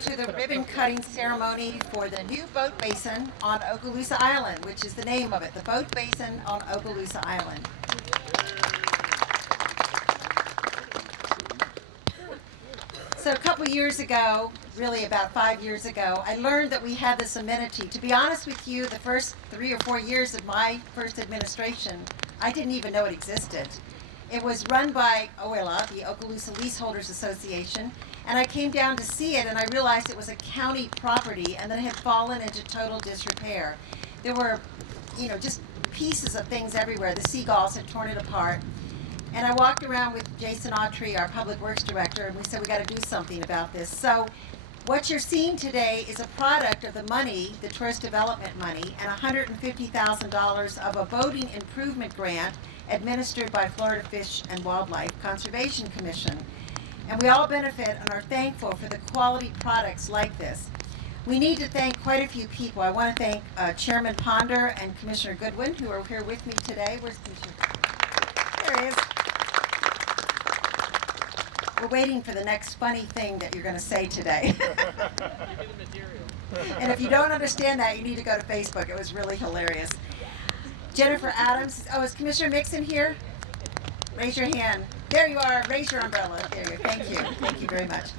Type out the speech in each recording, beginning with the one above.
to the ribbon cutting ceremony for the new boat basin on Okaloosa Island, which is the name of it, the boat basin on Okaloosa Island. So a couple years ago, really about 5 years ago, I learned that we had this amenity. To be honest with you, the first 3 or 4 years of my first administration, I didn't even know it existed. It was run by OELA, the Okaloosa Leaseholders Association, and I came down to see it and I realized it was a county property and that it had fallen into total disrepair. There were, just pieces of things everywhere. The seagulls had torn it apart. And I walked around with Jason Autry, our Public Works Director, and we said we got to do something about this. So what you're seeing today is a product of the money, the tourist development money, and $150,000 of a boating improvement grant administered by Florida Fish and Wildlife Conservation Commission. And we all benefit and are thankful for the quality products like this. We need to thank quite a few people. I want to thank Chairman Ponder and Commissioner Goodwin, who are here with me today. Where's Commissioner? There he is. We're waiting for the next funny thing that you're going to say today. And if you don't understand that, you need to go to Facebook. It was really hilarious. Jennifer Adams. Oh, is Commissioner Mixon here? Raise your hand. There you are. Raise your umbrella. There you go. Thank you. Thank you very much.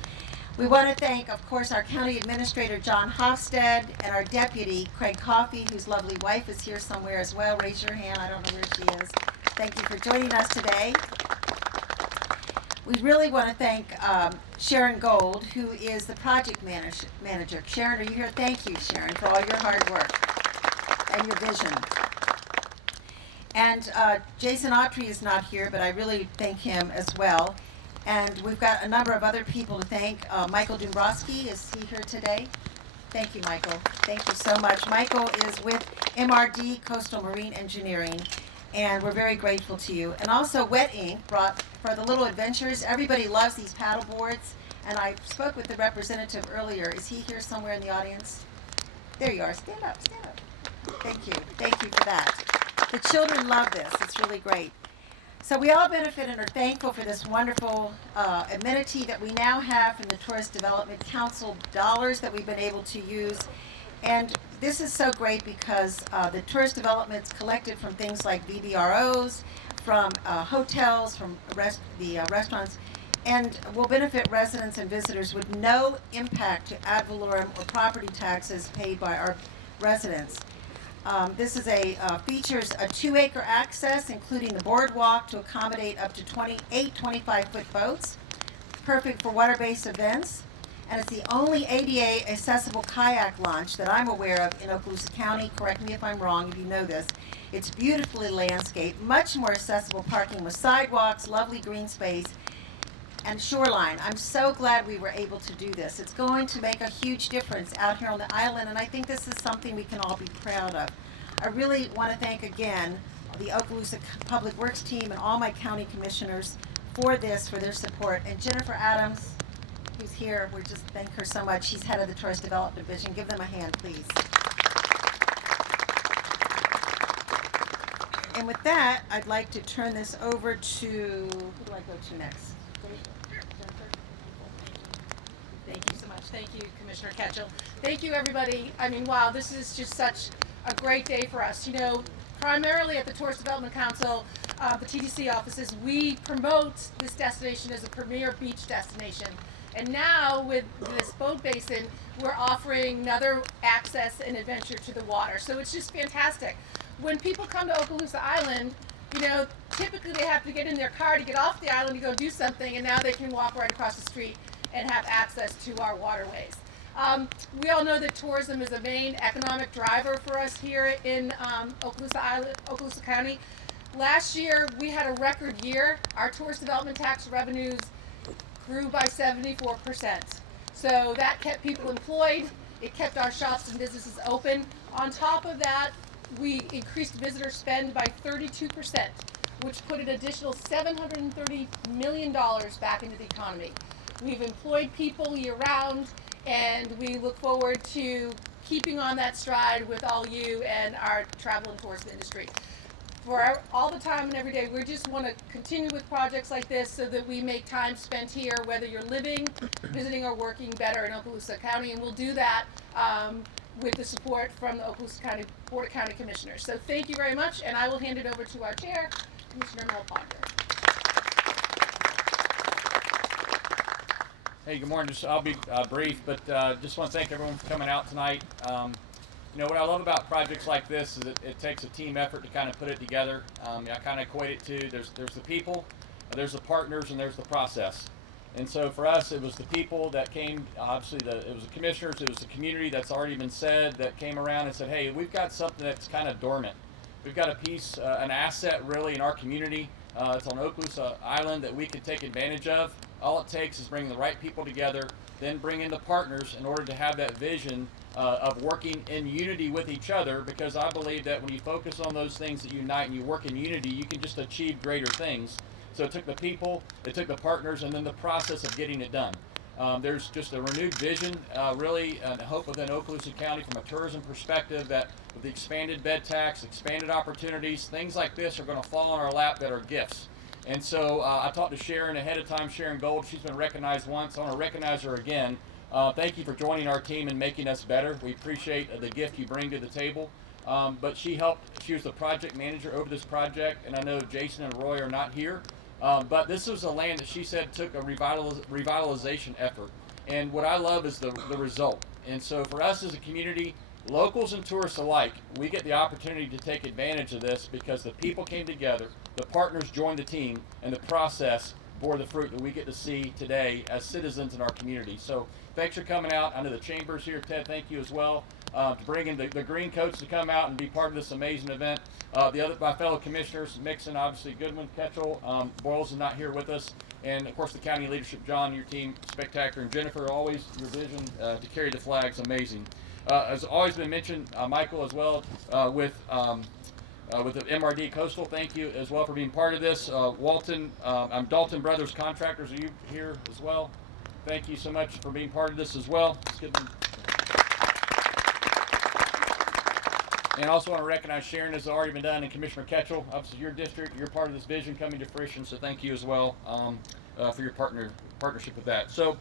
We want to thank, of course, our County Administrator, John Hofstad, and our Deputy, Craig Coffey, whose lovely wife is here somewhere as well. Raise your hand. I don't know where she is. Thank you for joining us today. We really want to thank Sharon Gold, who is the project manager. Sharon, are you here? Thank you, Sharon, for all your hard work and your vision. And Jason Autry is not here, but I really thank him as well. And we've got a number of other people to thank. Michael Dombrowski, is he here today? Thank you, Michael. Thank you so much. Michael is with MRD Coastal Marine Engineering, and we're very grateful to you. And also Wet Ink brought for the little adventures. Everybody loves these paddle boards, and I spoke with the representative earlier. Is he here somewhere in the audience? There you are. Stand up, stand up. Thank you. Thank you for that. The children love this. It's really great. So we all benefit and are thankful for this wonderful amenity that we now have from the Tourist Development Council dollars that we've been able to use. And this is so great because the tourist development's collected from things like VBROs, from hotels, from the restaurants, and will benefit residents and visitors with no impact to ad valorem or property taxes paid by our residents. This is features a 2-acre access, including the boardwalk to accommodate up to 28 25-foot boats, perfect for water-based events. And it's the only ADA accessible kayak launch that I'm aware of in Okaloosa County. Correct me if I'm wrong if you know this. It's beautifully landscaped, much more accessible parking with sidewalks, lovely green space, and shoreline. I'm so glad we were able to do this. It's going to make a huge difference out here on the island, and I think this is something we can all be proud of. I really want to thank again the Okaloosa Public Works team and all my county commissioners for their support. And Jennifer Adams, who's here, we just thank her so much. She's head of the Tourist Development Division. Give them a hand, please. And with that, I'd like to turn this over to, who do I go to next? Thank you so much. Thank you, Commissioner Ketchel. Thank you, everybody. I mean, wow, this is just such a great day for us. Primarily at the Tourist Development Council, the TDC offices, we promote this destination as a premier beach destination. And now with this boat basin, we're offering another access and adventure to the water. So it's just fantastic. When people come to Okaloosa Island, typically they have to get in their car to get off the island to go do something, and now they can walk right across the street and have access to our waterways. We all know that tourism is a main economic driver for us here in Okaloosa Island, Okaloosa County. Last year, we had a record year. Our tourist development tax revenues grew by 74%. So that kept people employed. It kept our shops and businesses open. On top of that, we increased visitor spend by 32%, which put an additional $730 million back into the economy. We've employed people year-round, and we look forward to keeping on that stride with all you and our travel and tourism industry. for all the time and every day. We just want to continue with projects like this so that we make time spent here, whether you're living, visiting, or working better in Okaloosa County, and we'll do that with the support from the Okaloosa County Board of County Commissioners. So thank you very much, and I will hand it over to our chair, Commissioner Mel Parker. Hey, good morning. I'll be brief, but just want to thank everyone for coming out tonight. You know, what I love about projects like this is it takes a team effort to kind of put it together. I kind of equate it to there's the people, there's the partners, and there's the process. And so for us, it was the people that came, obviously it was the commissioners, it was the community that's already been said that came around and said, hey, we've got something that's kind of dormant. We've got a piece, an asset really in our community. It's on Okaloosa Island that we can take advantage of. All it takes is bringing the right people together, then bring in the partners in order to have that vision of working in unity with each other, because I believe that when you focus on those things that unite and you work in unity, you can just achieve greater things. So it took the people, it took the partners, and then the process of getting it done. There's just a renewed vision, really, and hope within Okaloosa County from a tourism perspective that with the expanded bed tax, expanded opportunities, things like this are going to fall on our lap that are gifts. And so I talked to Sharon ahead of time, Sharon Gold. She's been recognized once. I want to recognize her again. Thank you for joining our team and making us better. We appreciate the gift you bring to the table. But she was the project manager over this project, and I know Jason and Roy are not here. But this was a land that she said took a revitalization effort. And what I love is the result. And so for us as a community, locals and tourists alike, we get the opportunity to take advantage of this because the people came together, the partners joined the team, and the process bore the fruit that we get to see today as citizens in our community. So thanks for coming out. I know the chamber's here. Ted, thank you as well. To bring in the green coats to come out and be part of this amazing event. My fellow commissioners, Mixon, obviously Goodwin, Ketchel, Boyles is not here with us. And of course the county leadership, John, your team, spectacular. And Jennifer, always your vision to carry the flag's amazing. As always been mentioned, Michael as well with the MRD Coastal, thank you as well for being part of this. Walton, Dalton Brothers Contractors, are you here as well? Thank you so much for being part of this as well. Let's get them. And I also want to recognize Sharon, has already been done, and Commissioner Ketchel. Obviously, your district, you're part of this vision coming to fruition, so thank you as well for your partnership with that. So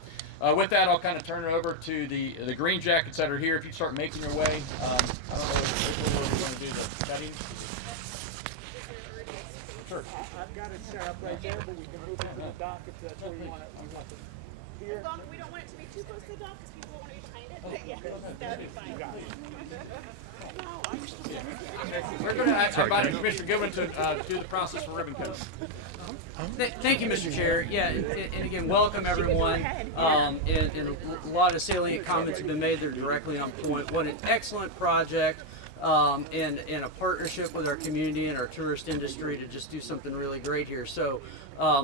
with that, I'll kind of turn it over to the green jackets that are here. If you start making your way, I don't know which order you want to do the cutting. Sure. I've got it set up right there, but we can move it to the dock if that's where you want it. As long as we don't want it to be too close to the dock because people want to be behind it. But yeah, that would be fine. We're going to invite Commissioner Goodwin to do the process for ribbon cutting. Thank you, Mr. Chair. Yeah, and again, welcome everyone. And a lot of salient comments have been made. They're directly on point. What an excellent project. And a partnership with our community and our tourist industry to just do something really great here. So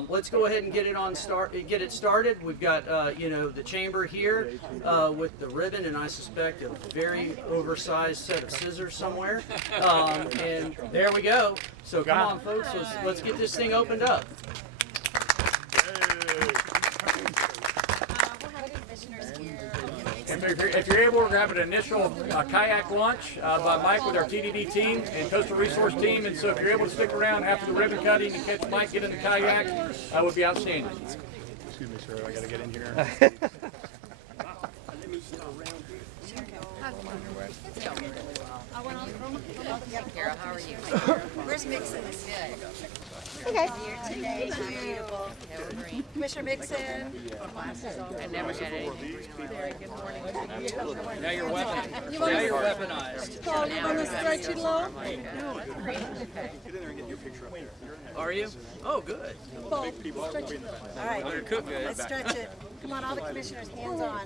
let's go ahead and get it started. We've got the chamber here with the ribbon, and I suspect a very oversized set of scissors somewhere. And there we go. So come on, folks, let's get this thing opened up. And if you're able, we're going to have an initial kayak launch by Mike with our TDD team and Coastal Resource team. And so if you're able to stick around after the ribbon cutting and catch Mike, get in the kayak, would be outstanding. Excuse me, sir. I got to get in here. Carol, how are you? Where's Mixon? Okay. Here today, beautiful. Commissioner Mixon. I never got anything. Now you're weaponized. Paul, you want to stretch it low? Are you? Oh, good. Paul, stretch it low. All right, Better cook good. let's stretch it. Come on, all the commissioners, hands on.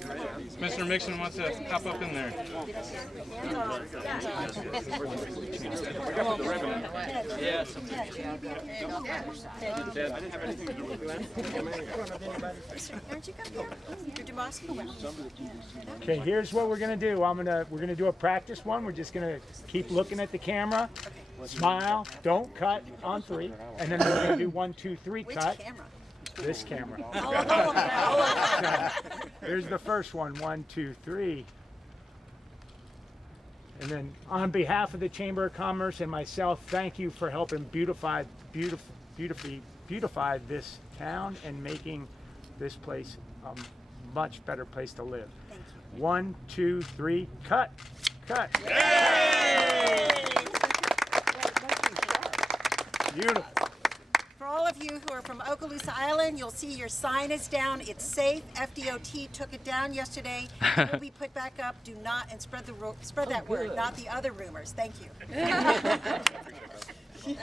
Come on. Commissioner Mixon wants to hop up in there. Hands on. Yes. Aren't you coming here? You're Demosky? Okay, here's what we're gonna do. We're gonna do a practice one. We're just gonna keep looking at the camera, smile, don't cut on 3, and then we're gonna do 1, 2, 3 Which cut. camera? This camera. Oh, Here's the first one. 1, 2, 3. And then on behalf of the Chamber of Commerce and myself, thank you for helping beautify this town and making this place a much better place to live. Thank you. 1, 2, 3, cut. Cut. Beautiful. For all of you who are from Okaloosa Island, you'll see your sign is down. It's safe. FDOT took it down yesterday. It will be put back up. Do not, and spread that word, not the other rumors. Thank you.